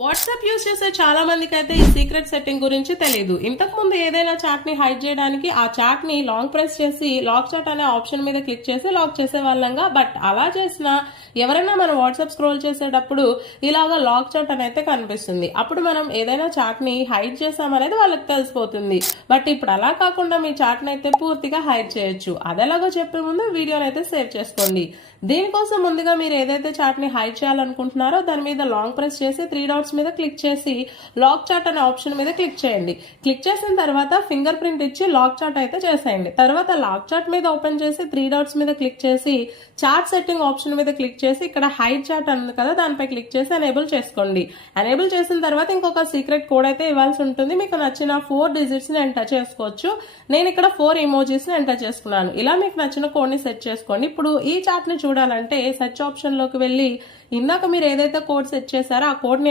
WhatsApp use చేసే చాలా మందికి అయితే ఈ సీక్రెట్ సెట్టింగ్ గురించి తెలియదు. ఇంతకు ముందు ఏదైనా చాట్ ని హైడ్ చేయడానికి ఆ చాట్ ని లాంగ్ ప్రెస్ చేసి లాక్ చాట్ అనే ఆప్షన్ మీద క్లిక్ చేసి లాక్ చేసే వాళ్ళంగా. బట్ అలా చేసినా ఎవరైనా మనం వాట్సాప్ స్క్రోల్ చేసేటప్పుడు ఇలాగా లాక్ చాట్ అని అయితే కనిపిస్తుంది. అప్పుడు మనం ఏదైనా చాట్ ని హైడ్ చేసామనేది వాళ్ళకి తెలిసిపోతుంది. బట్ ఇప్పుడు అలా కాకుండా మీ చాట్ ని అయితే పూర్తిగా హైడ్ చేయొచ్చు. అదేలాగో చెప్పే ముందు వీడియోని అయితే సేవ్ చేసుకోండి. దీనికోసం ముందుగా మీరు ఏదైతే చాట్ ని హైడ్ చేయాలనుకుంటున్నారో దాని మీద లాంగ్ ప్రెస్ చేసి 3 డాట్స్ మీద క్లిక్ చేసి లాక్ చాట్ అనే ఆప్షన్ మీద క్లిక్ చేయండి. క్లిక్ చేసిన తర్వాత ఫింగర్ ప్రింట్ ఇచ్చి లాక్ చాట్ అయితే చేసేయండి. తర్వాత లాక్ చాట్ మీద ఓపెన్ చేసి 3 డాట్స్ మీద క్లిక్ చేసి చాట్ సెట్టింగ్ ఆప్షన్ మీద క్లిక్ చేసి ఇక్కడ హైడ్ చాట్ ఉంది కదా దానిపై క్లిక్ చేసి ఎనేబుల్ చేసుకోండి. ఎనేబుల్ చేసిన తర్వాత ఇంకొక సీక్రెట్ కోడ్ అయితే ఇవ్వాల్సి ఉంటుంది. మీకు నచ్చిన 4 డిజిట్స్ ని ఎంటర్ చేసుకోవచ్చు. నేను ఇక్కడ 4 ఇమోజీస్ ని ఎంటర్ చేసుకున్నాను. ఇలా మీకు నచ్చిన కోడ్ ని సెట్ చేసుకోండి. ఇప్పుడు ఈ చాట్ ని చూడాలంటే సెర్చ్ ఆప్షన్ లోకి వెళ్ళి ఇందాక మీరు ఏదైతే కోడ్ సెట్ చేశారో ఆ కోడ్ ని